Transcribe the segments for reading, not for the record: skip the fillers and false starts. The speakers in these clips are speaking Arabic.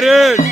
فارس.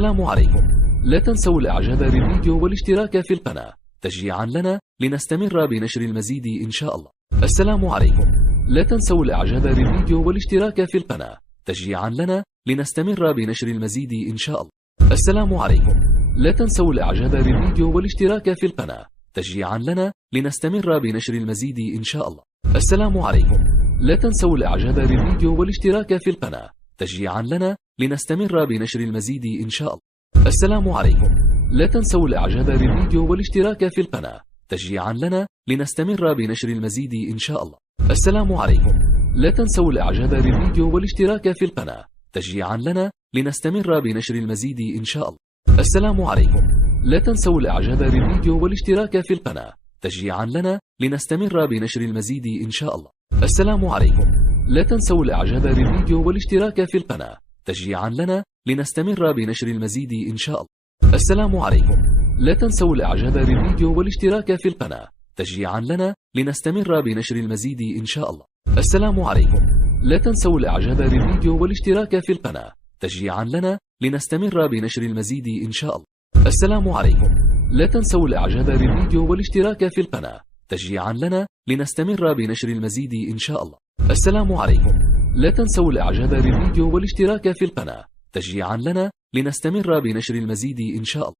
السلام عليكم. لا تنسوا الاعجاب بالفيديو والاشتراك في القناة تشجيعا لنا لنستمر بنشر المزيد إن شاء الله. السلام عليكم. لا تنسوا الاعجاب بالفيديو والاشتراك في القناة تشجيعا لنا لنستمر بنشر المزيد إن شاء الله. السلام عليكم. لا تنسوا الاعجاب بالفيديو والاشتراك في القناة تشجيعا لنا لنستمر بنشر المزيد إن شاء الله. السلام عليكم. لا تنسوا الاعجاب بالفيديو والاشتراك في القناة تشجيعا لنا لنستمر بنشر المزيد إن شاء الله. السلام عليكم. لا تنسوا الاعجاب بالفيديو والاشتراك في القناة تشجيعا لنا لنستمر بنشر المزيد إن شاء الله. السلام عليكم. لا تنسوا الاعجاب بالفيديو والاشتراك في القناة تشجيعا لنا لنستمر بنشر المزيد إن شاء الله. السلام عليكم. لا تنسوا الاعجاب بالفيديو والاشتراك في القناة تشجيعا لنا لنستمر بنشر المزيد إن شاء الله. السلام عليكم. لا تنسوا الاعجاب بالفيديو والاشتراك في القناة تشجيعا لنا لنستمر بنشر المزيد إن شاء الله. السلام عليكم. لا تنسوا الاعجاب بالفيديو والاشتراك في القناة تشجيعا لنا لنستمر بنشر المزيد إن شاء الله. السلام عليكم. لا تنسوا الاعجاب بالفيديو والاشتراك في القناة تشجيعا لنا لنستمر بنشر المزيد إن شاء الله. السلام عليكم. لا تنسوا الاعجاب بالفيديو والاشتراك في القناة تشجيعا لنا لنستمر بنشر المزيد إن شاء الله. السلام عليكم. لا تنسوا الاعجاب بالفيديو والاشتراك في القناة تشجيعا لنا لنستمر بنشر المزيد إن شاء الله.